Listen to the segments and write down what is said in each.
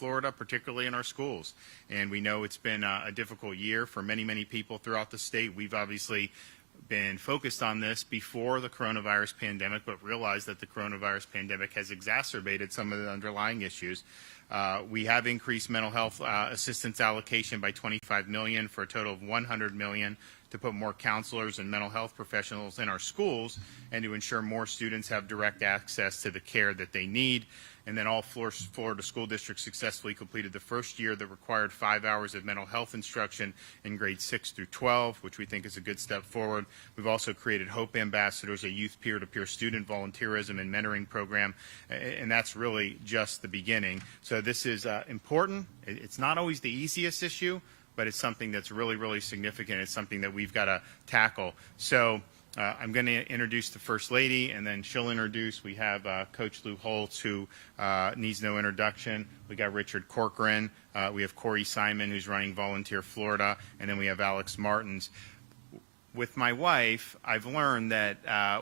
Florida, particularly in our schools. And we know it's been a difficult year for many, many people throughout the state. We've obviously been focused on this before the coronavirus pandemic, but realized that the coronavirus pandemic has exacerbated some of the underlying issues. We have increased mental health assistance allocation by $25 million for a total of $100 million to put more counselors and mental health professionals in our schools and to ensure more students have direct access to the care that they need. And then all Florida school districts successfully completed the first year that required 5 hours of mental health instruction in grades 6 through 12, which we think is a good step forward. We've also created Hope Ambassadors, a youth peer-to-peer student volunteerism and mentoring program, and that's really just the beginning. So this is important. It's not always the easiest issue, but it's something that's really, really significant. It's something that we've got to tackle. So I'm going to introduce the First Lady, and then she'll introduce. We have Coach Lou Holtz, who needs no introduction. We got Richard Corcoran. We have Corey Simon, who's running Volunteer Florida, and then we have Alex Martins. With my wife, I've learned that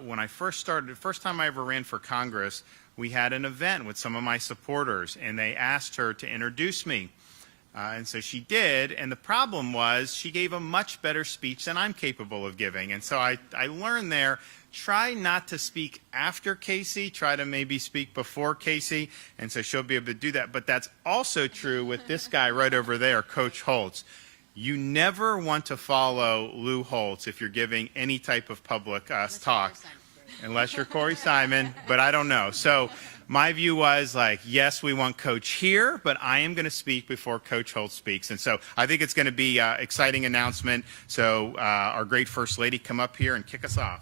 when I first started, the first time I ever ran for Congress, we had an event with some of my supporters, and they asked her to introduce me. And so she did, and the problem was she gave a much better speech than I'm capable of giving. And so I learned there, try not to speak after Casey, try to maybe speak before Casey, and so she'll be able to do that. But that's also true with this guy right over there, Coach Holtz. You never want to follow Lou Holtz if you're giving any type of public talk, unless you're Corey Simon, but I don't know. So my view was like, yes, we want Coach here, but I am going to speak before Coach Holtz speaks. And so I think it's going to be an exciting announcement. So our great First Lady, come up here and kick us off.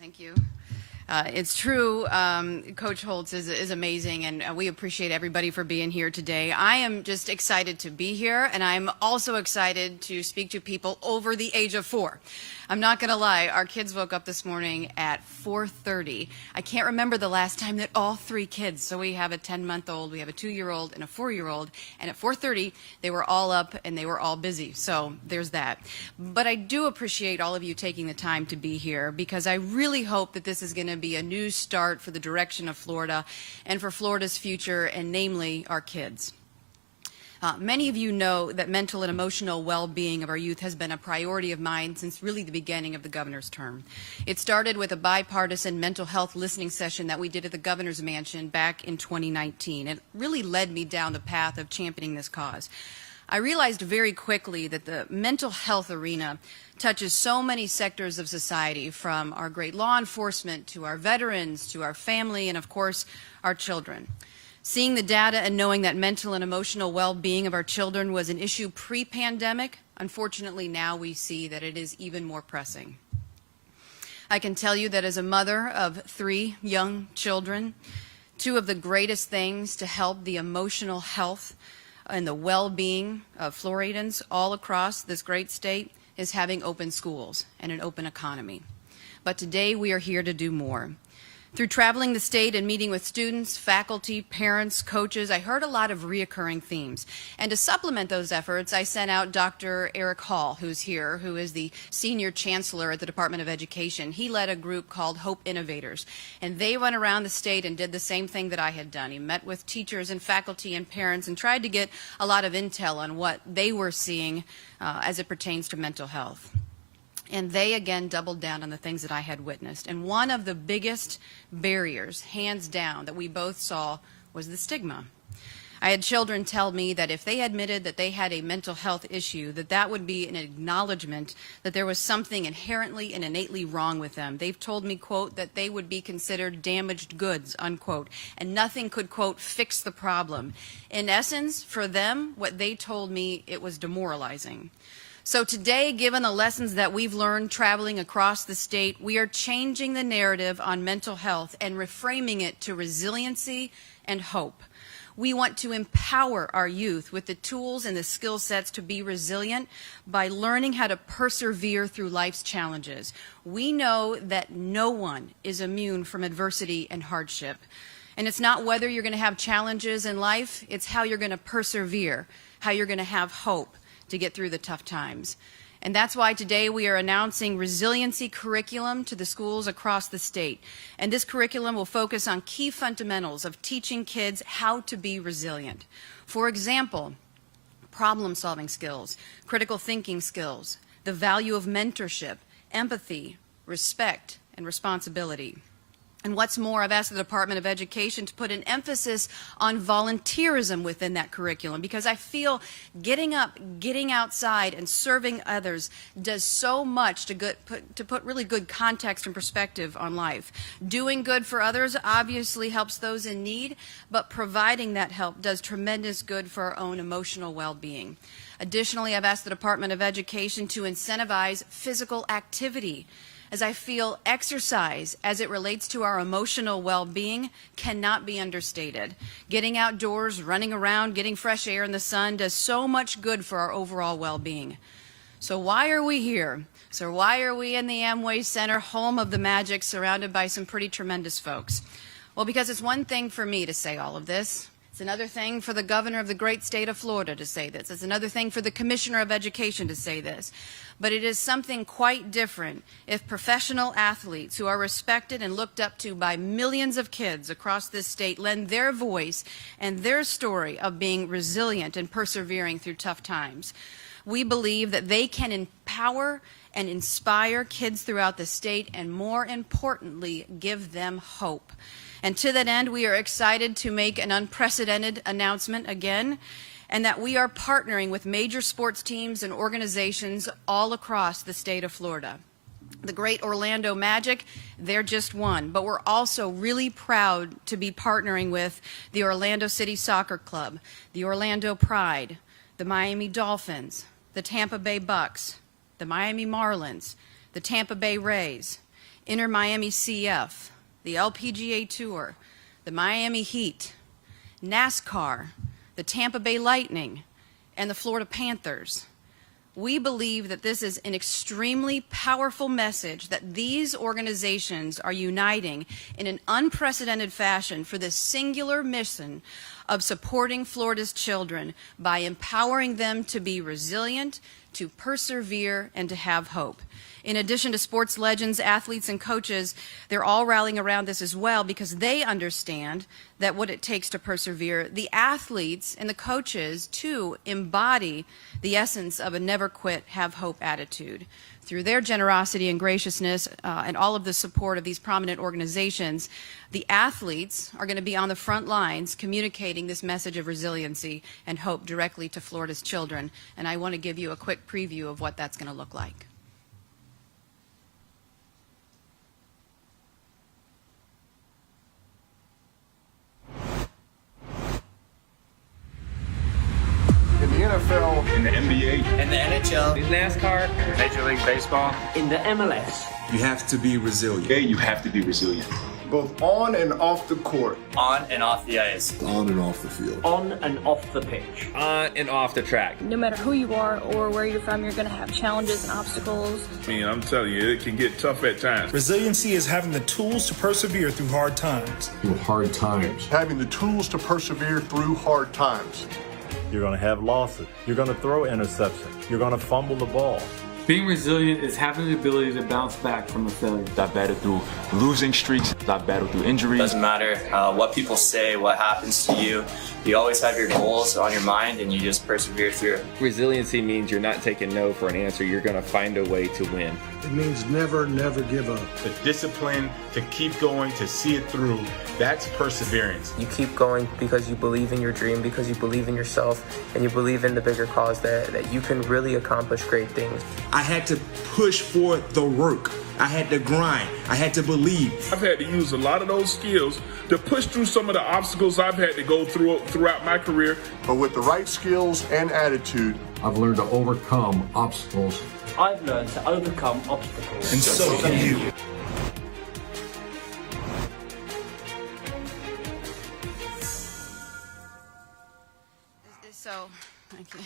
Thank you. It's true, Coach Holtz is amazing, and we appreciate everybody for being here today. I am just excited to be here, and I'm also excited to speak to people over the age of 4. I'm not going to lie, our kids woke up this morning at 4:30. I can't remember the last time that all 3 kids, so we have a 10-month-old, we have a 2-year-old, and a 4-year-old, and at 4:30 they were all up and they were all busy, so there's that. But I do appreciate all of you taking the time to be here, because I really hope that this is going to be a new start for the direction of Florida and for Florida's future, and namely our kids. Many of you know that mental and emotional well-being of our youth has been a priority of mine since really the beginning of the governor's term. It started with a bipartisan mental health listening session that we did at the governor's mansion back in 2019. It really led me down the path of championing this cause. I realized very quickly that the mental health arena touches so many sectors of society, from our great law enforcement to our veterans to our family and, of course, our children. Seeing the data and knowing that mental and emotional well-being of our children was an issue pre-pandemic, unfortunately now we see that it is even more pressing. I can tell you that as a mother of 3 young children, 2 of the greatest things to help the emotional health and the well-being of Floridans all across this great state is having open schools and an open economy. But today we are here to do more. Through traveling the state and meeting with students, faculty, parents, coaches, I heard a lot of reoccurring themes. And to supplement those efforts, I sent out Dr. Eric Hall, who's here, who is the Senior Chancellor at the Department of Education. He led a group called Hope Innovators, and they went around the state and did the same thing that I had done. He met with teachers and faculty and parents and tried to get a lot of intel on what they were seeing as it pertains to mental health. And they, again, doubled down on the things that I had witnessed. And one of the biggest barriers, hands down, that we both saw was the stigma. I had children tell me that if they admitted that they had a mental health issue, that would be an acknowledgement that there was something inherently and innately wrong with them. They've told me, quote, that they would be considered damaged goods, unquote, and nothing could, quote, fix the problem. In essence, for them, what they told me, it was demoralizing. So today, given the lessons that we've learned traveling across the state, we are changing the narrative on mental health and reframing it to resiliency and hope. We want to empower our youth with the tools and the skill sets to be resilient by learning how to persevere through life's challenges. We know that no one is immune from adversity and hardship. And it's not whether you're going to have challenges in life, it's how you're going to persevere, how you're going to have hope to get through the tough times. And that's why today we are announcing resiliency curriculum to the schools across the state. And this curriculum will focus on key fundamentals of teaching kids how to be resilient. For example, problem-solving skills, critical thinking skills, the value of mentorship, empathy, respect, and responsibility. And what's more, I've asked the Department of Education to put an emphasis on volunteerism within that curriculum, because I feel getting up, getting outside, and serving others does so much to put really good context and perspective on life. Doing good for others obviously helps those in need, but providing that help does tremendous good for our own emotional well-being. Additionally, I've asked the Department of Education to incentivize physical activity, as I feel exercise, as it relates to our emotional well-being, cannot be understated. Getting outdoors, running around, getting fresh air in the sun does so much good for our overall well-being. So why are we here? So why are we in the Amway Center, home of the Magic, surrounded by some pretty tremendous folks? Well, because it's one thing for me to say all of this. It's another thing for the governor of the great state of Florida to say this. It's another thing for the commissioner of education to say this. But it is something quite different if professional athletes who are respected and looked up to by millions of kids across this state lend their voice and their story of being resilient and persevering through tough times. We believe that they can empower and inspire kids throughout the state, and more importantly, give them hope. And to that end, we are excited to make an unprecedented announcement again, and that we are partnering with major sports teams and organizations all across the state of Florida. The great Orlando Magic, they're just one, but we're also really proud to be partnering with the Orlando City Soccer Club, the Orlando Pride, the Miami Dolphins, the Tampa Bay Bucks, the Miami Marlins, the Tampa Bay Rays, Inter Miami CF, the LPGA Tour, the Miami Heat, NASCAR, the Tampa Bay Lightning, and the Florida Panthers. We believe that this is an extremely powerful message that these organizations are uniting in an unprecedented fashion for the singular mission of supporting Florida's children by empowering them to be resilient, to persevere, and to have hope. In addition to sports legends, athletes, and coaches, they're all rallying around this as well, because they understand that what it takes to persevere. The athletes and the coaches, too, embody the essence of a never quit, have hope attitude. Through their generosity and graciousness and all of the support of these prominent organizations, the athletes are going to be on the front lines communicating this message of resiliency and hope directly to Florida's children. And I want to give you a quick preview of what that's going to look like. In the NFL, in the NBA, in the NHL, in NASCAR, Major League Baseball, in the MLS. You have to be resilient. Yeah, you have to be resilient. both on and off the court. On and off the ice. On and off the field. On and off the pitch. On and off the track. No matter who you are or where you're from, you're going to have challenges and obstacles. I mean, I'm telling you, it can get tough at times. Resiliency is having the tools to persevere through hard times. Through hard times. Having the tools to persevere through hard times. You're going to have losses. You're going to throw interceptions. You're going to fumble the ball. Being resilient is having the ability to bounce back from a failure. I've battled through losing streaks. I've battled through injuries. Doesn't matter what people say, what happens to you. You always have your goals on your mind and you just persevere through it. Resiliency means you're not taking no for an answer. You're going to find a way to win. It means never give up. The discipline to keep going, to see it through, that's perseverance. You keep going because you believe in your dream, because you believe in yourself, and you believe in the bigger cause that you can really accomplish great things. I had to push for the work. I had to grind. I had to believe. I've had to use a lot of those skills to push through some of the obstacles I've had to go through throughout my career. But with the right skills and attitude, I've learned to overcome obstacles. I've learned to overcome obstacles. And so can you. So, thank you.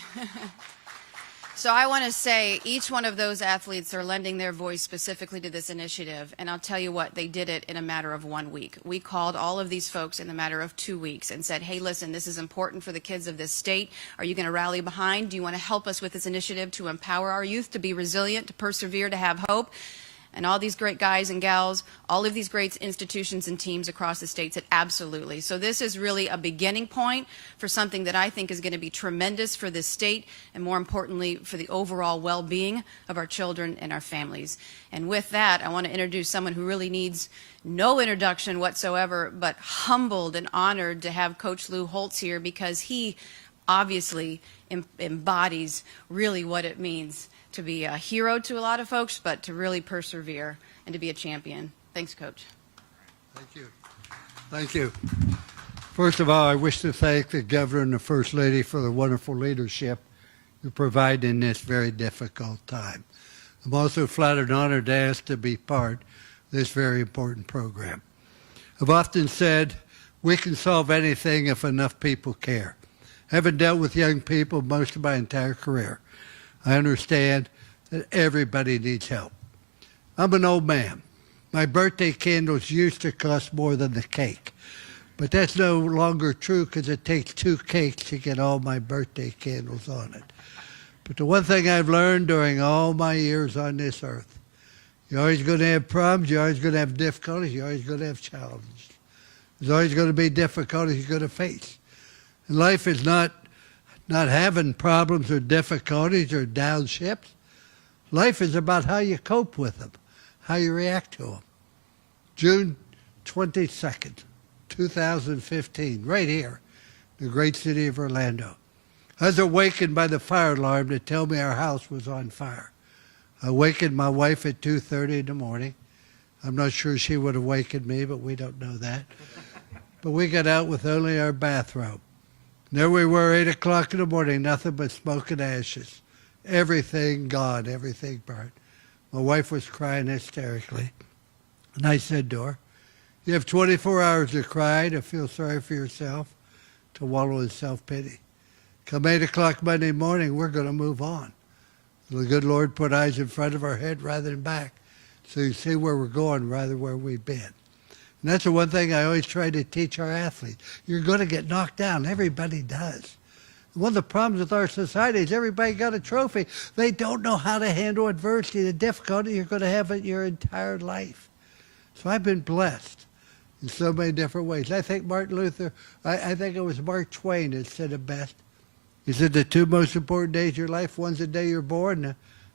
So I want to say each one of those athletes are lending their voice specifically to this initiative, and I'll tell you what, they did it in a matter of 1 week. We called all of these folks in the matter of 2 weeks and said, hey, listen, this is important for the kids of this state. Are you going to rally behind? Do you want to help us with this initiative to empower our youth to be resilient, to persevere, to have hope? And all these great guys and gals, all of these great institutions and teams across the state said absolutely. So this is really a beginning point for something that I think is going to be tremendous for this state and, more importantly, for the overall well-being of our children and our families. And with that, I want to introduce someone who really needs no introduction whatsoever, but humbled and honored to have Coach Lou Holtz here, because he obviously embodies really what it means to be a hero to a lot of folks, but to really persevere and to be a champion. Thanks, Coach. Thank you. Thank you. First of all, I wish to thank the Governor and the First Lady for the wonderful leadership you provide in this very difficult time. I'm also flattered and honored to ask to be part of this very important program. I've often said we can solve anything if enough people care. Having dealt with young people most of my entire career, I understand that everybody needs help. I'm an old man. My birthday candles used to cost more than the cake, but that's no longer true because it takes 2 cakes to get all my birthday candles on it. But the one thing I've learned during all my years on this earth, you're always going to have problems, you're always going to have difficulties, you're always going to have challenges. There's always going to be difficulties you're going to face. And life is not having problems or difficulties or downships. Life is about how you cope with them, how you react to them. June 22nd, 2015, right here, the great city of Orlando. I was awakened by the fire alarm to tell me our house was on fire. I awakened my wife at 2:30 in the morning. I'm not sure she would have awakened me, but we don't know that. But we got out with only our bathrobe. There we were, 8 o'clock in the morning, nothing but smoke and ashes. Everything gone, everything burnt. My wife was crying hysterically. And I said to her, you have 24 hours to cry, to feel sorry for yourself, to wallow in self-pity. Come 8 o'clock Monday morning, we're going to move on. The good Lord put eyes in front of our head rather than back, so you see where we're going rather than where we've been. And that's the one thing I always try to teach our athletes. You're going to get knocked down. Everybody does. One of the problems with our society is everybody got a trophy. They don't know how to handle adversity, the difficulty you're going to have in your entire life. So I've been blessed in so many different ways. I think Martin Luther, I think it was Mark Twain that said it best. He said the 2 most important days of your life, one's the day you're born, and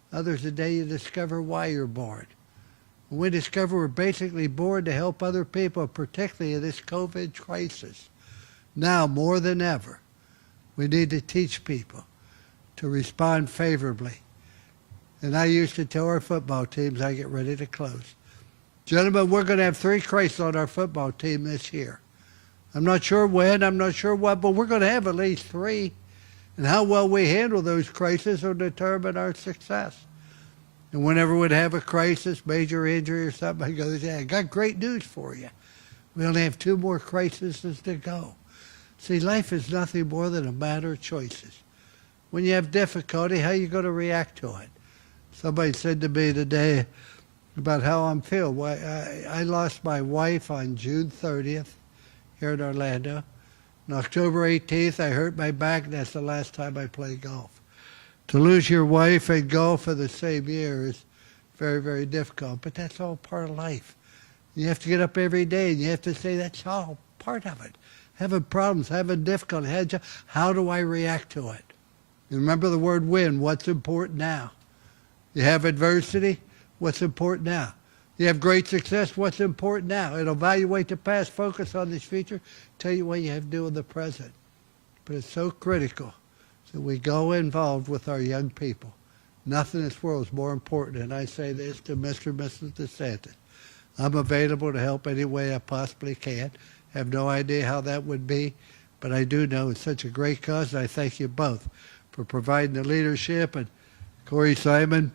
the other's the day you discover why you're born. We discover we're basically born to help other people, particularly in this COVID crisis. Now, more than ever, we need to teach people to respond favorably. And I used to tell our football teams, I get ready to close, gentlemen, we're going to have 3 crises on our football team this year. I'm not sure when, I'm not sure what, but we're going to have at least 3. And how well we handle those crises will determine our success. And whenever we'd have a crisis, major injury or something, I go, yeah, I got great news for you. We only have 2 more crises to go. See, life is nothing more than a matter of choices. When you have difficulty, how are you going to react to it? Somebody said to me today about how I'm feeling. Well, I lost my wife on June 30th here in Orlando. On October 18th, I hurt my back, and that's the last time I played golf. To lose your wife and golf in the same year is very, very difficult, but that's all part of life. You have to get up every day, and you have to say that's all part of it. Having problems, having difficulty, how do I react to it? And remember the word win, what's important now? You have adversity, what's important now? You have great success, what's important now? It'll evaluate the past, focus on this future, tell you what you have to do in the present. But it's so critical that we go involved with our young people. Nothing in this world is more important, and I say this to Mr. and Mrs. DeSantis. I'm available to help any way I possibly can. Have no idea how that would be, but I do know it's such a great cause, and I thank you both for providing the leadership. And Corey Simon,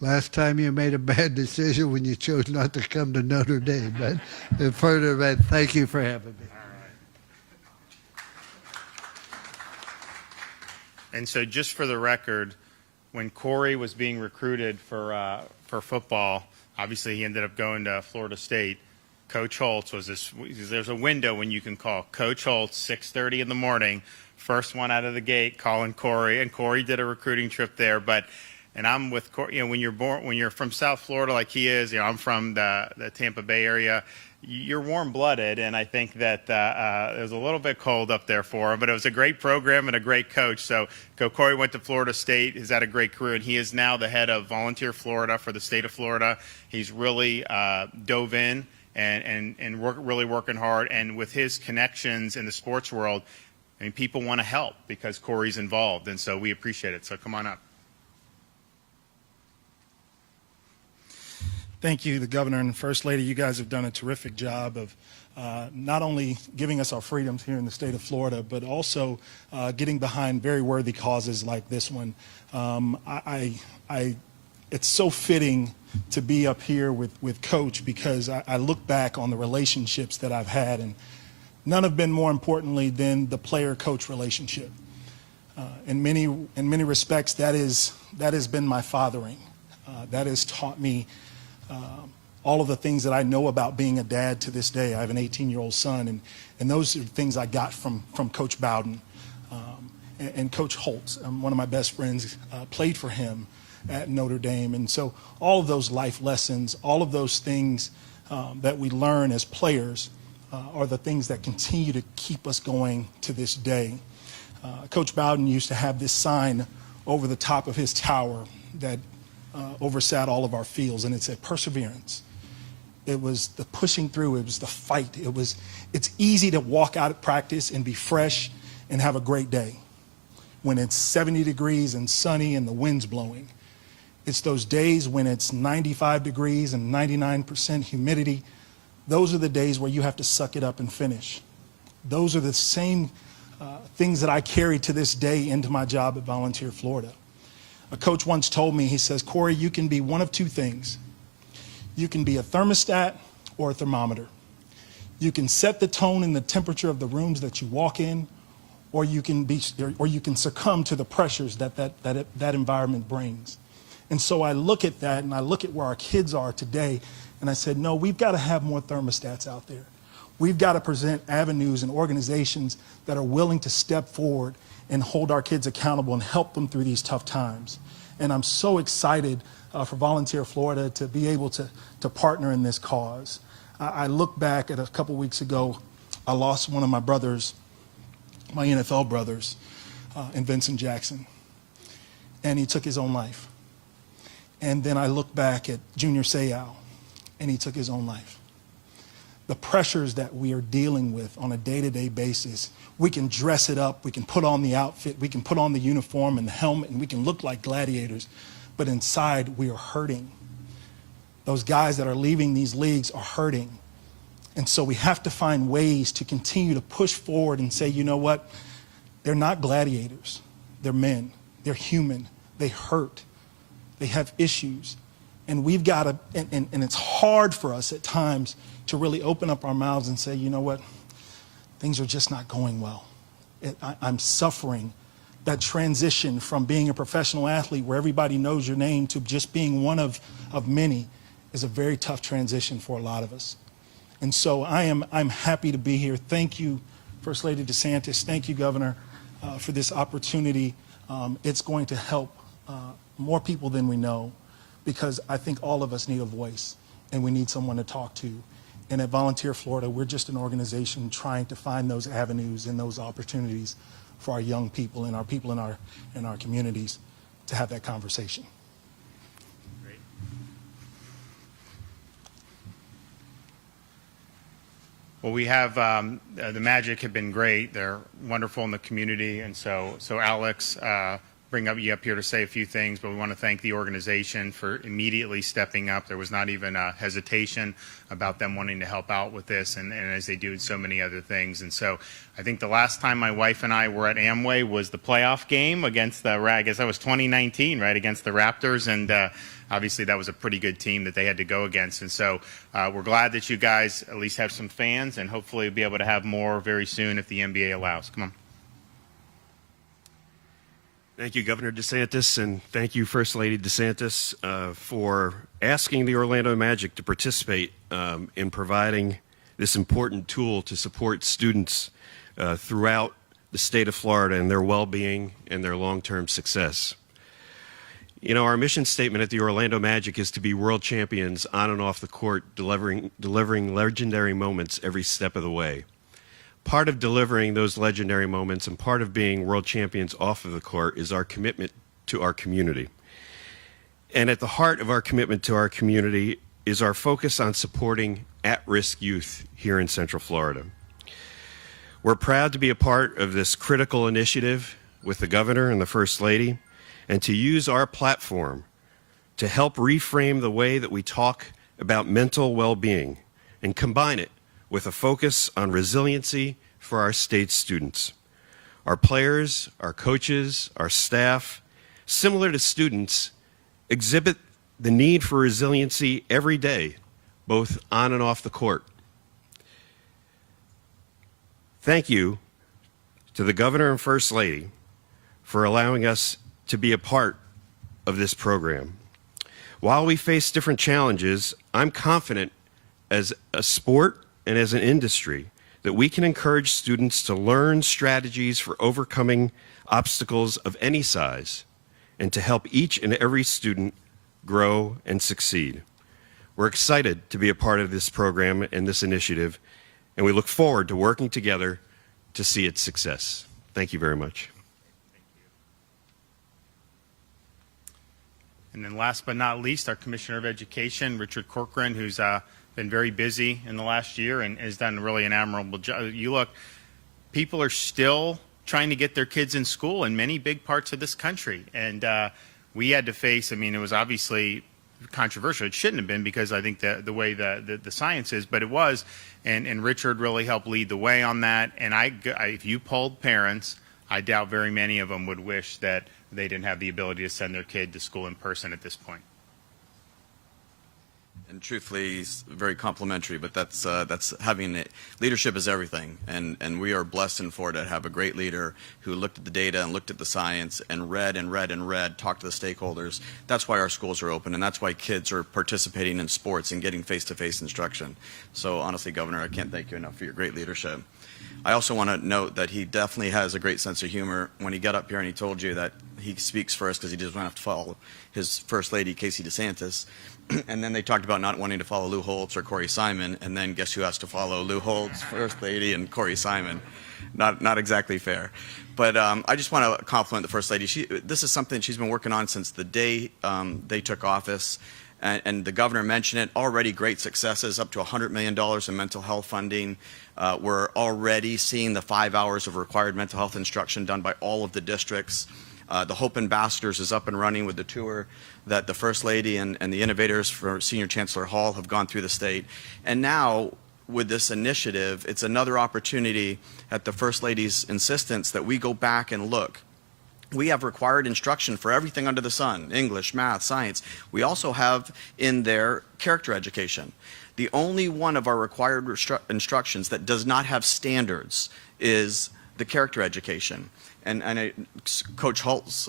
last time you made a bad decision when you chose not to come to Notre Dame. But and further, man, thank you for having me. And so just for the record, when Corey was being recruited for football, obviously he ended up going to Florida State. Coach Holtz was this. There's a window when you can call Coach Holtz 6:30 in the morning, first one out of the gate, calling Corey, and Corey did a recruiting trip there. And I'm with Corey. You know, when you're from South Florida like he is, you know, I'm from the Tampa Bay area. You're warm-blooded, and I think that it was a little bit cold up there for him, but it was a great program and a great coach. So Corey went to Florida State, has had a great career, and he is now the head of Volunteer Florida for the state of Florida. He's really dove in and really working hard, and with his connections in the sports world, I mean, people want to help because Corey's involved, and so we appreciate it. So come on up. Thank you, the Governor and First Lady. You guys have done a terrific job of not only giving us our freedoms here in the state of Florida, but also getting behind very worthy causes like this one. It's so fitting to be up here with Coach because I look back on the relationships that I've had, and none have been more importantly than the player-coach relationship. In many respects, that has been my fathering. That has taught me all of the things that I know about being a dad to this day. I have an 18-year-old son, and those are things I got from Coach Bowden and Coach Holtz. One of my best friends played for him at Notre Dame. And so all of those life lessons, all of those things that we learn as players are the things that continue to keep us going to this day. Coach Bowden used to have this sign over the top of his tower that oversat all of our fields, and it said perseverance. It was the pushing through, it was the fight. It's easy to walk out at practice and be fresh and have a great day when it's 70 degrees and sunny and the wind's blowing. It's those days when it's 95 degrees and 99% humidity. Those are the days where you have to suck it up and finish. Those are the same things that I carry to this day into my job at Volunteer Florida. A coach once told me, he says, Corey, you can be one of two things. You can be a thermostat or a thermometer. You can set the tone and the temperature of the rooms that you walk in, or you can succumb to the pressures that environment brings. And so I look at that, and I look at where our kids are today, and I said, no, we've got to have more thermostats out there. We've got to present avenues and organizations that are willing to step forward and hold our kids accountable and help them through these tough times. And I'm so excited for Volunteer Florida to be able to partner in this cause. I look back at a couple weeks ago, I lost one of my brothers, my NFL brothers, in Vincent Jackson, and he took his own life. And then I look back at Junior Seau, and he took his own life. The pressures that we are dealing with on a day-to-day basis, we can dress it up, we can put on the outfit, we can put on the uniform and the helmet, and we can look like gladiators, but inside we are hurting. Those guys that are leaving these leagues are hurting. And so we have to find ways to continue to push forward and say, you know what, they're not gladiators, they're men, they're human, they hurt, they have issues. And we've got to, and it's hard for us at times to really open up our mouths and say, you know what, things are just not going well. I'm suffering. That transition from being a professional athlete where everybody knows your name to just being one of many is a very tough transition for a lot of us. And so I'm happy to be here. Thank you, First Lady DeSantis. Thank you, Governor, for this opportunity. It's going to help more people than we know, because I think all of us need a voice and we need someone to talk to. And at Volunteer Florida, we're just an organization trying to find those avenues and those opportunities for our young people and our people in our communities to have that conversation. Great. Well, we have the Magic have been great. They're wonderful in the community, and so Alex, bring you up here to say a few things, but we want to thank the organization for immediately stepping up. There was not even a hesitation about them wanting to help out with this, and as they do so many other things. And so I think the last time my wife and I were at Amway was the playoff game against I guess that was 2019, right, against the Raptors, and obviously that was a pretty good team that they had to go against. And so we're glad that you guys at least have some fans, and hopefully be able to have more very soon if the NBA allows. Come on. Thank you, Governor DeSantis, and thank you, First Lady DeSantis, for asking the Orlando Magic to participate in providing this important tool to support students throughout the state of Florida and their well-being and their long-term success. You know, our mission statement at the Orlando Magic is to be world champions on and off the court, delivering legendary moments every step of the way. Part of delivering those legendary moments and part of being world champions off of the court is our commitment to our community. And at the heart of our commitment to our community is our focus on supporting at-risk youth here in Central Florida. We're proud to be a part of this critical initiative with the Governor and the First Lady, and to use our platform to help reframe the way that we talk about mental well-being and combine it with a focus on resiliency for our state students. Our players, our coaches, our staff, similar to students, exhibit the need for resiliency every day, both on and off the court. Thank you to the Governor and First Lady for allowing us to be a part of this program. While we face different challenges, I'm confident as a sport and as an industry that we can encourage students to learn strategies for overcoming obstacles of any size and to help each and every student grow and succeed. We're excited to be a part of this program and this initiative, and we look forward to working together to see its success. Thank you very much. And then last but not least, our Commissioner of Education, Richard Corcoran, who's been very busy in the last year and has done really an admirable job. You look, people are still trying to get their kids in school in many big parts of this country. And we had to face, I mean, it was obviously controversial. It shouldn't have been because I think the way the science is, but it was. And Richard really helped lead the way on that. And if you polled parents, I doubt very many of them would wish that they didn't have the ability to send their kid to school in person at this point. And truthfully, he's very complimentary, but that's having it. Leadership is everything, and we are blessed and fortunate to have a great leader who looked at the data and looked at the science and read and read and read, talked to the stakeholders. That's why our schools are open, and that's why kids are participating in sports and getting face-to-face instruction. So honestly, Governor, I can't thank you enough for your great leadership. I also want to note that he definitely has a great sense of humor. When he got up here and he told you that he speaks first because he doesn't have to follow his First Lady, Casey DeSantis, and then they talked about not wanting to follow Lou Holtz or Corey Simon, and then guess who has to follow Lou Holtz, First Lady, and Corey Simon? Not exactly fair. But I just want to compliment the First Lady. This is something she's been working on since the day they took office. And the Governor mentioned it, already great successes, up to $100 million in mental health funding. We're already seeing the 5 hours of required mental health instruction done by all of the districts. The Hope Ambassadors is up and running with the tour that the First Lady and the innovators for Senior Chancellor Hall have gone through the state. And now, with this initiative, it's another opportunity at the First Lady's insistence that we go back and look. We have required instruction for everything under the sun, English, math, science. We also have in there character education. The only one of our required instructions that does not have standards is the character education. And Coach Holtz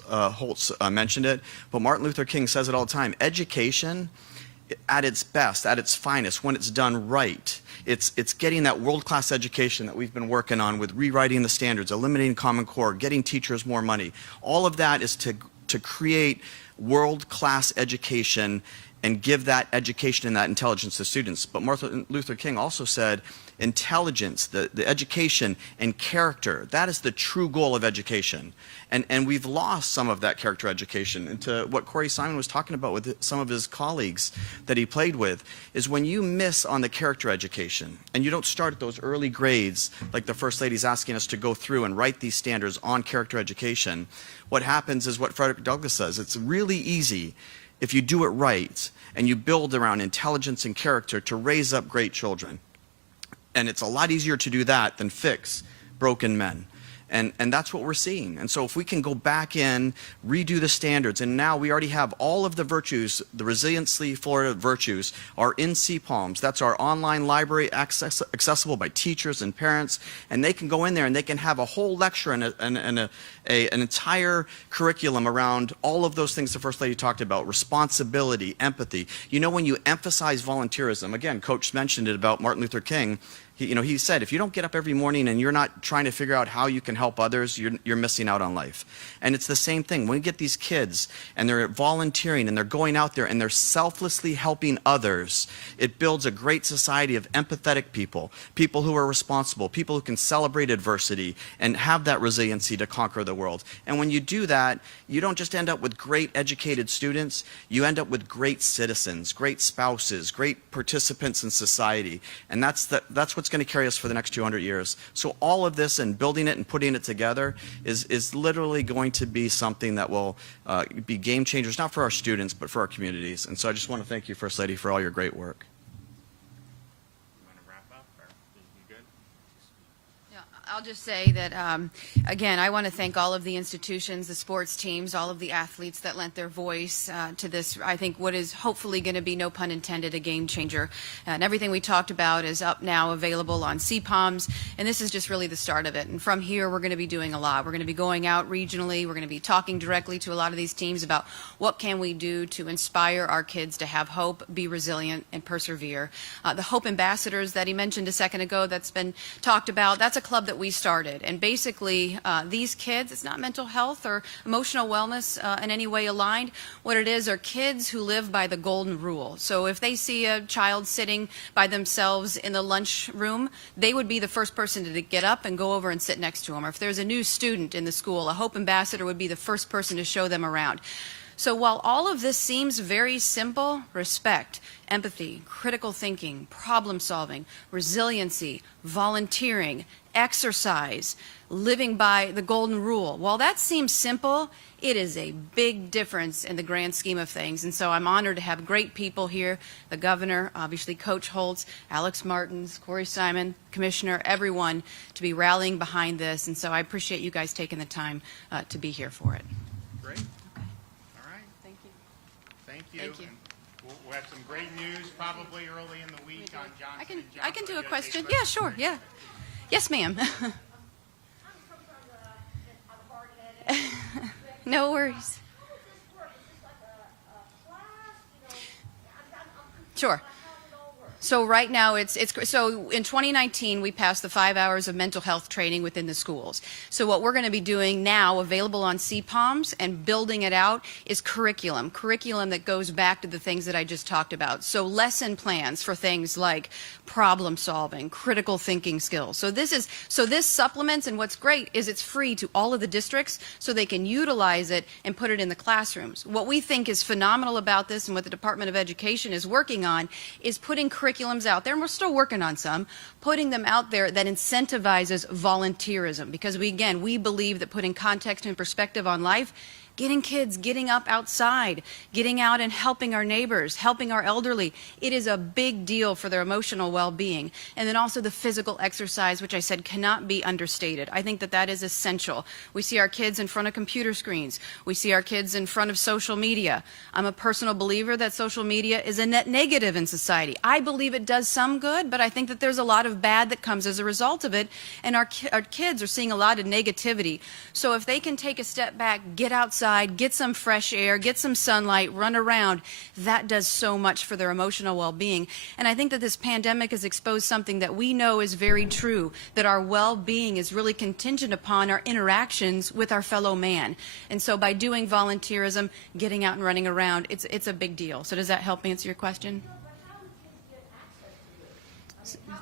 mentioned it, but Martin Luther King says it all the time. Education, at its best, at its finest, when it's done right, it's getting that world-class education that we've been working on with rewriting the standards, eliminating Common Core, getting teachers more money. All of that is to create world-class education and give that education and that intelligence to students. But Martin Luther King also said intelligence, the education, and character, that is the true goal of education. And we've lost some of that character education. And to what Corey Simon was talking about with some of his colleagues that he played with, is when you miss on the character education and you don't start at those early grades, like the First Lady's asking us to go through and write these standards on character education, what happens is what Frederick Douglass says. It's really easy if you do it right and you build around intelligence and character to raise up great children. And it's a lot easier to do that than fix broken men. And that's what we're seeing. And so if we can go back in, redo the standards, and now we already have all of the virtues, the Resiliency Florida virtues are in CPALMs. That's our online library accessible by teachers and parents, and they can go in there and they can have a whole lecture and an entire curriculum around all of those things the First Lady talked about: responsibility, empathy. You know, when you emphasize volunteerism, again, Coach mentioned it about Martin Luther King. He said, if you don't get up every morning and you're not trying to figure out how you can help others, you're missing out on life. And it's the same thing. When we get these kids and they're volunteering and they're going out there and they're selflessly helping others, it builds a great society of empathetic people, people who are responsible, people who can celebrate adversity and have that resiliency to conquer the world. And when you do that, you don't just end up with great educated students, you end up with great citizens, great spouses, great participants in society. And that's what's going to carry us for the next 200 years. So all of this and building it and putting it together is literally going to be something that will be game changers, not for our students, but for our communities. And so I just want to thank you, First Lady, for all your great work. I'll just say that, again, I want to thank all of the institutions, the sports teams, all of the athletes that lent their voice to this, I think, what is hopefully going to be, no pun intended, a game changer. And everything we talked about is up now, available on CPALMs, and this is just really the start of it. And from here, we're going to be doing a lot. We're going to be going out regionally. We're going to be talking directly to a lot of these teams about what can we do to inspire our kids to have hope, be resilient, and persevere. The Hope Ambassadors that he mentioned a second ago that's been talked about, that's a club that we started. And basically, these kids, it's not mental health or emotional wellness in any way aligned. What it is are kids who live by the golden rule. So if they see a child sitting by themselves in the lunch room, they would be the first person to get up and go over and sit next to them. Or if there's a new student in the school, a Hope Ambassador would be the first person to show them around. So while all of this seems very simple, respect, empathy, critical thinking, problem solving, resiliency, volunteering, exercise, living by the golden rule, while that seems simple, it is a big difference in the grand scheme of things. And so I'm honored to have great people here, the governor, obviously Coach Holtz, Alex Martins, Corey Simon, Commissioner, everyone, to be rallying behind this. And so I appreciate you guys taking the time to be here for it. Great. All right. Thank you. Thank you. Thank you. And we'll have some great news probably early in the week on Johnson. I can do a question. Yeah, sure. Yeah. Yes, ma'am. No worries. Sure. So right now so in 2019 we passed the 5 hours of mental health training within the schools. So what we're going to be doing now, available on CPALMs and building it out, is curriculum that goes back to the things that I just talked about. So lesson plans for things like problem solving, critical thinking skills. So this supplements, and what's great is it's free to all of the districts so they can utilize it and put it in the classrooms. What we think is phenomenal about this and what the Department of Education is working on is putting curriculums out there, and we're still working on some, putting them out there that incentivizes volunteerism, because we believe that putting context and perspective on life, getting kids getting up outside, getting out and helping our neighbors, helping our elderly, it is a big deal for their emotional well-being. And then also the physical exercise, which I said cannot be understated. I think that that is essential. We see our kids in front of computer screens. We see our kids in front of social media. I'm a personal believer that social media is a net negative in society. I believe it does some good, but I think that there's a lot of bad that comes as a result of it, and our kids are seeing a lot of negativity. So if they can take a step back, get outside, get some fresh air, get some sunlight, run around, that does so much for their emotional well-being. And I think that this pandemic has exposed something that we know is very true, that our well-being is really contingent upon our interactions with our fellow man. And so by doing volunteerism, getting out and running around, it's a big deal. So does that help answer your question?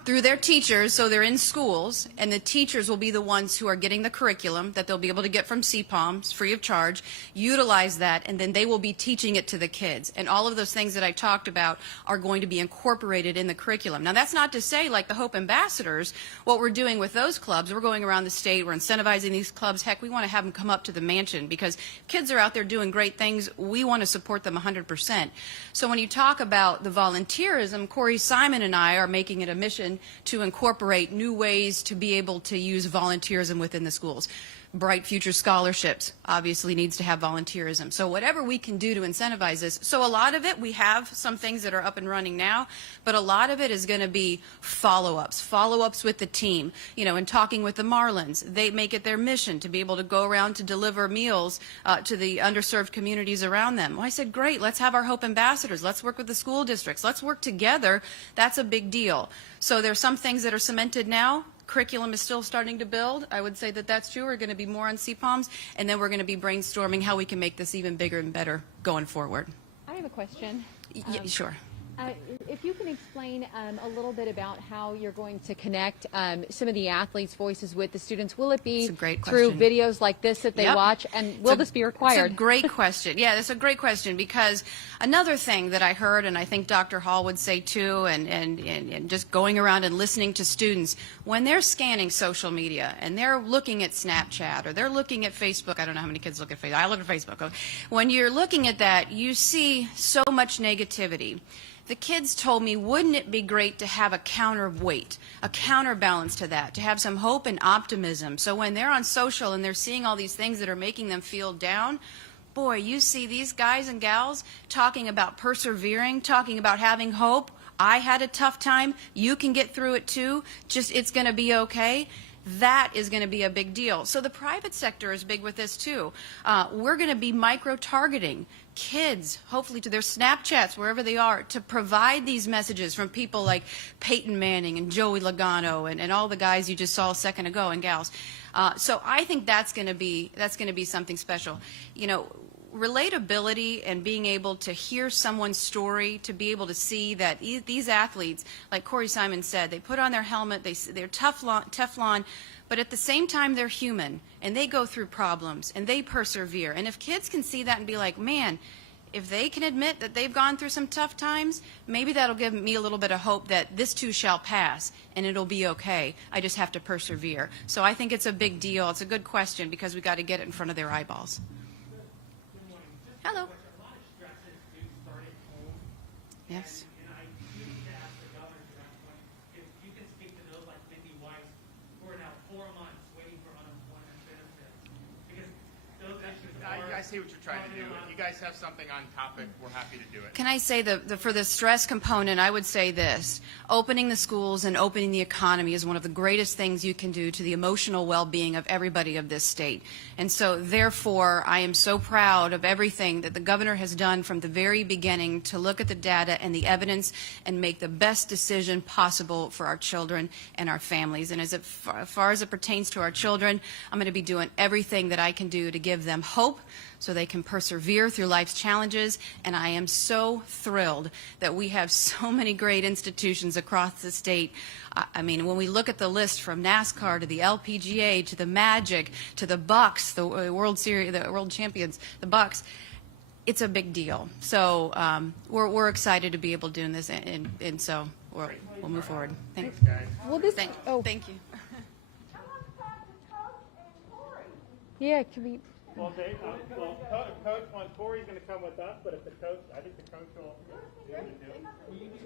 Through their teachers, so they're in schools, and the teachers will be the ones who are getting the curriculum that they'll be able to get from CPALMs free of charge, utilize that, and then they will be teaching it to the kids. And all of those things that I talked about are going to be incorporated in the curriculum. Now, that's not to say, like the Hope Ambassadors, what we're doing with those clubs, we're going around the state, we're incentivizing these clubs. Heck, we want to have them come up to the mansion, because kids are out there doing great things. We want to support them 100%. So when you talk about the volunteerism, Corey Simon and I are making it a mission mission to incorporate new ways to be able to use volunteerism within the schools. Bright Future Scholarships obviously needs to have volunteerism. So whatever we can do to incentivize this. So a lot of it, we have some things that are up and running now, but a lot of it is going to be follow-ups with the team. You know, in talking with the Marlins, they make it their mission to be able to go around to deliver meals to the underserved communities around them. Well, I said, great, let's have our Hope Ambassadors. Let's work with the school districts. Let's work together. That's a big deal. So there's some things that are cemented now. Curriculum is still starting to build. I would say that that's true. We're going to be more on CPOMs, and then we're going to be brainstorming how we can make this even bigger and better going forward. I have a question. Yeah, sure. If you can explain a little bit about how you're going to connect some of the athletes' voices with the students. Will it be through videos like this that they watch, and will this be required? It's a great question. Yeah, that's a great question, because another thing that I heard, and I think Dr. Hall would say too, and just going around and listening to students, when they're scanning social media and they're looking at Snapchat or they're looking at Facebook, I don't know how many kids look at Facebook. I look at Facebook. When you're looking at that, you see so much negativity. The kids told me, wouldn't it be great to have a counterweight, a counterbalance to that, to have some hope and optimism. So when they're on social and they're seeing all these things that are making them feel down, boy, you see these guys and gals talking about persevering, talking about having hope. I had a tough time. You can get through it too. Just, it's going to be okay. That is going to be a big deal. So the private sector is big with this too. We're going to be micro-targeting kids, hopefully to their Snapchats, wherever they are, to provide these messages from people like Peyton Manning and Joey Logano and all the guys you just saw a second ago, and gals. So I think that's going to be something special. You know, relatability and being able to hear someone's story, to be able to see that these athletes, like Corey Simon said, they put on their helmet, they're Teflon, but at the same time they're human, and they go through problems, and they persevere. And if kids can see that and be like, man, if they can admit that they've gone through some tough times, maybe that'll give me a little bit of hope that this too shall pass, and it'll be okay. I just have to persevere. So I think it's a big deal. It's a good question, because we've got to get it in front of their eyeballs. Hello. Yes. I see what you're trying to do. If you guys have something on topic, we're happy to do it. Can I say for the stress component, I would say this. Opening the schools and opening the economy is one of the greatest things you can do to the emotional well-being of everybody of this state. And so, therefore, I am so proud of everything that the governor has done from the very beginning to look at the data and the evidence and make the best decision possible for our children and our families. And as far as it pertains to our children, I'm going to be doing everything that I can do to give them hope, so they can persevere through life's challenges. And I am so thrilled that we have so many great institutions across the state. I mean, when we look at the list from NASCAR to the LPGA to the Magic to the Bucks, the World Series, the World Champions, the Bucks, it's a big deal. So we're excited to be able to do this, and so we'll move forward. Thanks, guys. Well, thank you. Yeah, can we? Well, Coach Montori's going to come with us, but if the coach, I think the coach will do it. Will you be